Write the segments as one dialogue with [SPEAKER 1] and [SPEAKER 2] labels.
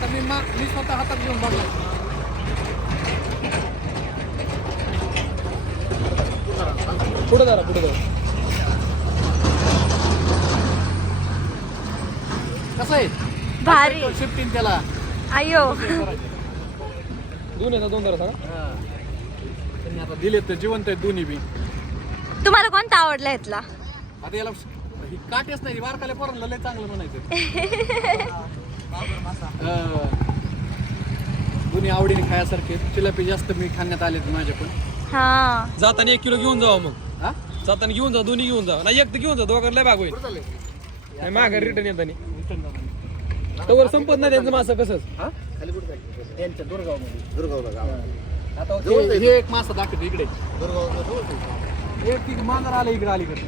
[SPEAKER 1] आता मी मा मी स्वतः हातात घेऊन बघला
[SPEAKER 2] पुढे जरा पुढे जरा
[SPEAKER 1] कसं आहे?
[SPEAKER 3] भारी.
[SPEAKER 1] शिफ्टिंग त्याला
[SPEAKER 3] अयो.
[SPEAKER 2] दोन येतात दोन जरा सांगा
[SPEAKER 1] हा. त्यांनी आता दिलेत तर जिवंत आहेत दोन्ही बी.
[SPEAKER 3] तुम्हाला कोणता आवडला इथला?
[SPEAKER 1] आता याला ही काटेच नाही बारकाले पोरांना लय चांगलं म्हणायचं. दोन्ही आवडीने खायासारखे चिलापी जास्त मी खाण्यात आले माझ्या पण
[SPEAKER 3] हा.
[SPEAKER 2] जाताना एक किलो घेऊन जावा मग.
[SPEAKER 1] हा?
[SPEAKER 2] जाताना घेऊन जा दोन्ही घेऊन जा. नाही एक तर घेऊन जा दोघांना लय भाग होईल. नाही माघारी रिटर्न येताना. तवर संपत नाही त्यांचं मासं कसंच.
[SPEAKER 1] हा?
[SPEAKER 4] त्यांच्या दुर्गावमध्ये. दुर्गावला गाव
[SPEAKER 1] हे हे एक मासा दाखवतो इकडे. हे ती मांजर आलं इकडे अलीकडे.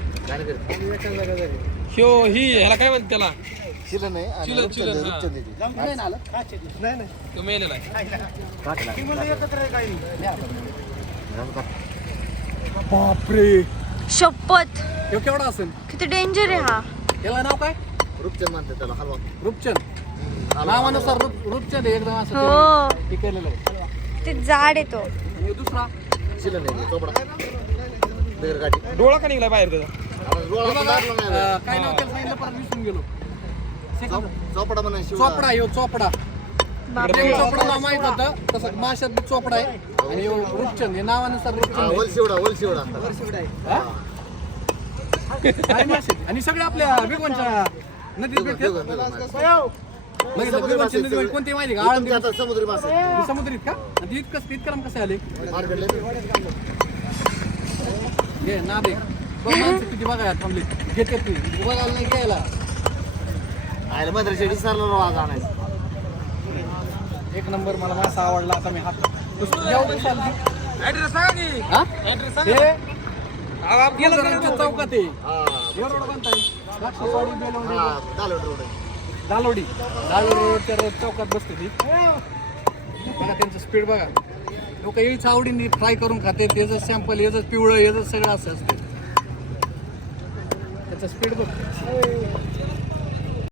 [SPEAKER 2] ह्यो ही ह्याला काय म्हणते त्याला?
[SPEAKER 4] शिलन आहे
[SPEAKER 2] हा.
[SPEAKER 1] नाही ना आलं.
[SPEAKER 4] नाही नाही.
[SPEAKER 2] तो मेलेला आहे.
[SPEAKER 1] बापरे.
[SPEAKER 3] शपथ.
[SPEAKER 1] हे केवढा असेल?
[SPEAKER 3] किती डेंजर आहे हा.
[SPEAKER 1] याला नाव काय?
[SPEAKER 4] रूपचंद म्हणतात त्याला हलवा.
[SPEAKER 1] रूपचंद. नावानुसार रूप रूपचंद आहे एकदम असं
[SPEAKER 3] हो.
[SPEAKER 1] ते- हे केलेलं आहे.
[SPEAKER 3] ते जाड आहे तो.
[SPEAKER 1] आणि दुसरा
[SPEAKER 4] शिलन आहे चोपडा बिगर गाठी
[SPEAKER 2] डोळा का निघला बाहेर त्याचा?
[SPEAKER 4] डोळा
[SPEAKER 1] हे
[SPEAKER 4] पण
[SPEAKER 1] बघा,
[SPEAKER 4] दाबला नाही
[SPEAKER 1] अं, काय नाव केलं सांगितलं परत विसरून गेलो.
[SPEAKER 4] चोपडा शिवला
[SPEAKER 1] चोपडा ह्यो चोपडा.
[SPEAKER 3] बापरे.
[SPEAKER 1] चोपडा नाव माहीत होतं तसं माशात बी चोपडा आहे. आणि ह्यो रूपचंद हे नावानुसार रूपचंद आहे.
[SPEAKER 4] वल शिवडा वल शिवडा
[SPEAKER 1] हा? काय मासे? आणि सगळे आपल्या भिगवणच्या नदीत भेटतात. म्हणजे कोणती माहिती का आळंदी
[SPEAKER 4] आता समुद्री मासे.
[SPEAKER 1] समुद्रीत का? आणि ती इतकं इतकं कसे आले?
[SPEAKER 4] मार्केटला.
[SPEAKER 1] घे ना दे बघ माणसं किती बघायला थांबली घेते ती. बघायला नाही घ्यायला.
[SPEAKER 4] आयला मंदिर शेडी सरला आवाज आणायचा
[SPEAKER 1] एक नंबर मला मासा आवडला आता मी हात
[SPEAKER 2] ऍड्रेस सांगा की.
[SPEAKER 1] हा? हे?
[SPEAKER 2] गेला का
[SPEAKER 1] चौकात आहे.
[SPEAKER 4] हा
[SPEAKER 1] हे रोड कोणता आहे. द्राक्षवाडी, बेलवडी,
[SPEAKER 4] हा दालोट रोड आहे.
[SPEAKER 1] दालोडी. दालोडी रोडच्या रोड चौकात बसते ती. बघा त्यांचं स्पीड बघा. लोक येईच आवडीने फ्राय करून खाते. त्याचं सॅम्पल याचं पिवळं याचं सगळं असं असते. त्याचं स्पीड बघ.